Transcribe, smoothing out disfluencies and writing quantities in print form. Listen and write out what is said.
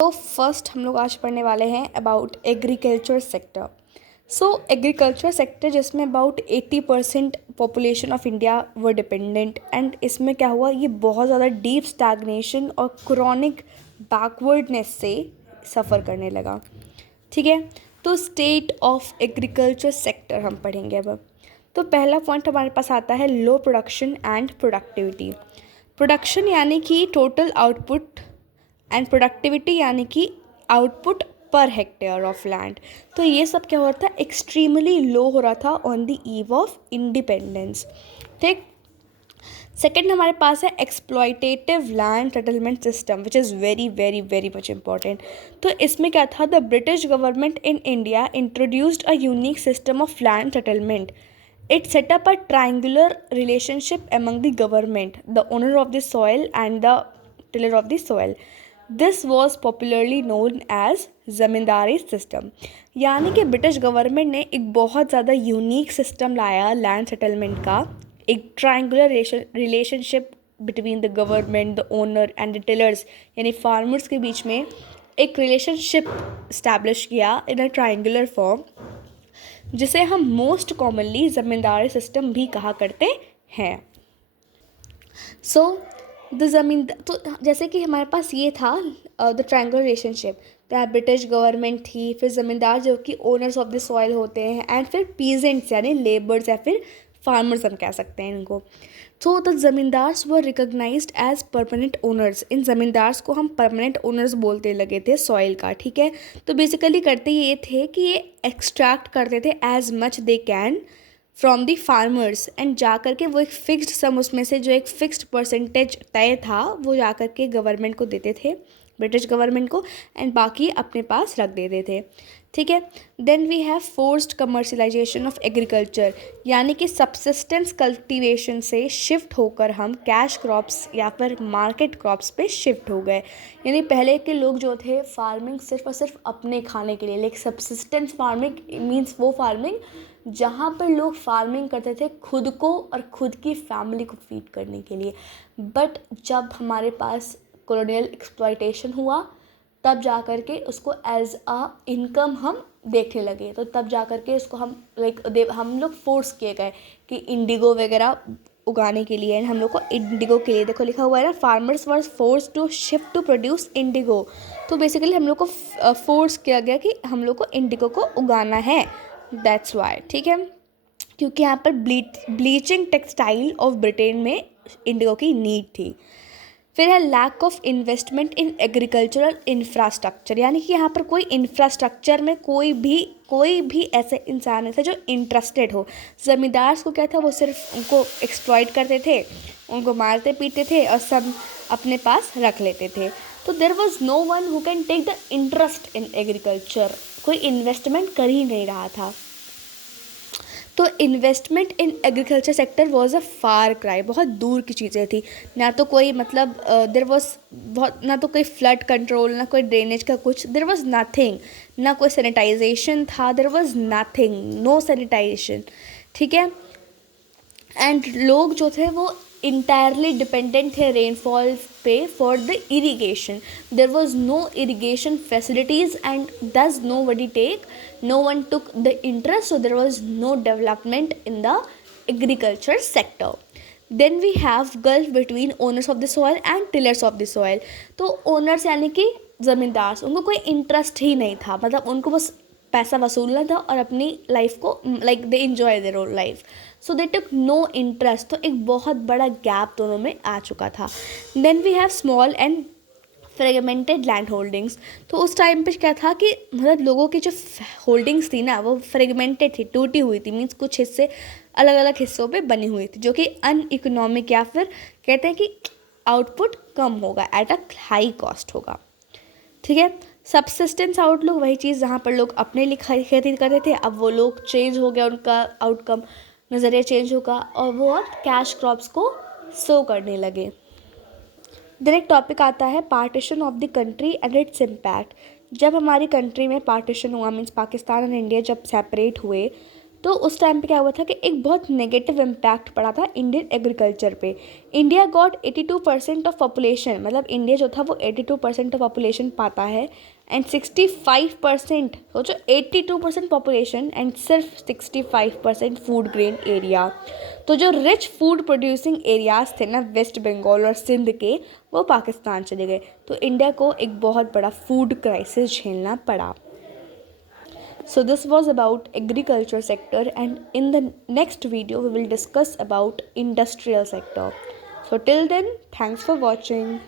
तो फर्स्ट हम लोग आज पढ़ने वाले हैं about agriculture sector. Agriculture sector जिसमें about 80% population of India were dependent, and इसमें क्या हुआ, ये बहुत ज़्यादा डीप स्टैग्नेशन और क्रॉनिक बैकवर्डनेस से सफ़र करने लगा। ठीक है, तो स्टेट ऑफ एग्रीकल्चर सेक्टर हम पढ़ेंगे अब। तो पहला पॉइंट हमारे पास आता है लो प्रोडक्शन एंड प्रोडक्टिविटी। प्रोडक्शन यानी कि टोटल आउटपुट एंड प्रोडक्टिविटी यानी कि output per hectare of land. तो ये सब क्या हो रहा था, एक्सट्रीमली लो हो रहा था on the eve of independence. ठीक, सेकेंड हमारे पास है exploitative land settlement system which is very very very much important. तो इसमें क्या था, the British government in India introduced a unique system of land settlement. It set up a triangular relationship among the government, the owner of the soil and the tiller of the soil. This was popularly known as ज़मींदारी system. यानी कि British government ने एक बहुत ज़्यादा unique system लाया land settlement का, एक triangular relationship between the government, the owner and the tillers, यानी फार्मर्स के बीच में एक रिलेशनशिप इस्टेब्लिश किया इन अ ट्रायंगुलर फॉर्म, जिसे हम मोस्ट कॉमनली ज़मींदारी सिस्टम भी कहा करते हैं। तो जैसे कि हमारे पास ये था द ट्रायंगल रिलेशनशिप, तो ब्रिटिश गवर्नमेंट थी, फिर ज़मींदार जो कि ओनर्स ऑफ द सॉइल होते हैं, एंड फिर पीजेंट्स यानी लेबर्स या फिर फार्मर्स हम कह सकते हैं इनको। तो the zamindars were recognised as permanent owners. इन ज़मींदार्स को हम परमानेंट ओनर्स बोलते लगे थे सॉइल का। ठीक है, तो बेसिकली करते ये थे कि ये एक्सट्रैक्ट करते थे as much they can from the farmers, and जा कर के वो एक फिक्स्ड सम, उसमें से जो एक फिक्स्ड परसेंटेज तय था वो जा कर के गवर्नमेंट को देते थे, ब्रिटिश गवर्नमेंट को, एंड बाकी अपने पास रख देते थे। ठीक है, then we have forced commercialisation of agriculture, यानी कि सबसिस्टेंस कल्टीवेशन से शिफ्ट होकर हम कैश क्रॉप्स या फिर मार्केट क्रॉप्स पे शिफ्ट हो गए। यानी पहले के लोग जो थे फार्मिंग सिर्फ और सिर्फ अपने खाने के लिए, लेकिन सबसिस्टेंस फार्मिंग मीन्स वो फार्मिंग जहाँ पर लोग फार्मिंग करते थे खुद को और खुद की फैमिली को फीड करने के लिए। बट जब हमारे पास कॉलोनियल एक्सप्लॉयटेशन हुआ तब जा कर के उसको एज अ इनकम हम देखने लगे, तो तब जा कर के उसको हम लोग फोर्स किए गए कि इंडिगो वगैरह उगाने के लिए, हम लोग को इंडिगो के लिए, देखो लिखा हुआ है ना, farmers were forced to shift to produce indigo. तो बेसिकली हम लोग को फोर्स किया गया कि हम लोग को इंडिगो को उगाना है, दैट्स वाई। ठीक है, क्योंकि यहाँ पर ब्लीचिंग टेक्सटाइल ऑफ ब्रिटेन में इंडिगो की नीड थी। फिर है lack of investment in agricultural infrastructure, यानी कि यहाँ पर कोई इंफ्रास्ट्रक्चर में कोई भी ऐसे इंसान नहीं थे जो इंटरेस्टेड हो। ज़मींदार्स को क्या था, वो सिर्फ उनको एक्सप्लॉइट करते थे, उनको मारते पीटते थे और सब अपने पास रख लेते थे। तो there was no one who can take the interest in agriculture, कोई इन्वेस्टमेंट कर ही नहीं रहा था। तो investment in agriculture sector was a far cry, बहुत दूर की चीज़ें थी। ना तो कोई मतलब देर वॉज बहुत, ना तो कोई फ्लड कंट्रोल, ना कोई ड्रेनेज का कुछ, देर वॉज नथिंग, ना कोई सैनिटाइजेशन था, there was nothing, no sanitisation. ठीक है, एंड लोग जो थे वो इंटायरली डिपेंडेंट थे रेनफॉल पे for the irrigation. There was no irrigation facilities and thus no one took the interest, so there was no development in the agriculture sector. Then we have gulf between owners of the soil and tillers of the soil. तो owners यानी कि ज़मींदार, उनको कोई interest ही नहीं था, मतलब उनको बस पैसा वसूलना था और अपनी लाइफ को like they enjoy their own life, so they took no interest. तो एक बहुत बड़ा गैप दोनों में आ चुका था। Then we have small and fragmented land holdings. तो उस टाइम पे क्या था कि मतलब लोगों की जो होल्डिंग्स थी ना वो फ्रेगमेंटेड थी, टूटी हुई थी, मीन्स कुछ हिस्से अलग अलग हिस्सों पे बनी हुई थी, जो कि अनइकोनॉमिक या फिर कहते हैं कि आउटपुट कम होगा, एट अ हाई कॉस्ट होगा। ठीक है, सबसिस्टेंस आउटलुक वही चीज़ जहाँ पर लोग अपने लिए खेती करते थे, अब वो लोग चेंज हो गया, उनका आउटकम नज़रिया चेंज होगा और वो अब कैश क्रॉप्स को सो करने लगे। देन एक टॉपिक आता है partition of the country and its impact. जब हमारी कंट्री में पार्टीशन हुआ, मीन्स पाकिस्तान और इंडिया जब सेपरेट हुए, तो उस टाइम पे क्या हुआ था कि एक बहुत नेगेटिव इम्पैक्ट पड़ा था इंडियन एग्रीकल्चर पे। इंडिया गॉट 82% ऑफ पॉपुलेशन, मतलब इंडिया जो था वो 82% ऑफ पॉपुलेशन पाता है, एंड 65%, सोचो 82% पॉपुलेशन एंड सिर्फ 65% फूड ग्रेन एरिया। तो जो रिच फूड प्रोड्यूसिंग एरियाज थे ना वेस्ट बंगाल और सिंध के, वो पाकिस्तान चले गए। तो इंडिया को एक बहुत बड़ा फूड क्राइसिस झेलना पड़ा। So this was about agriculture sector, and in the next video we will discuss about industrial sector. So till then, thanks for watching.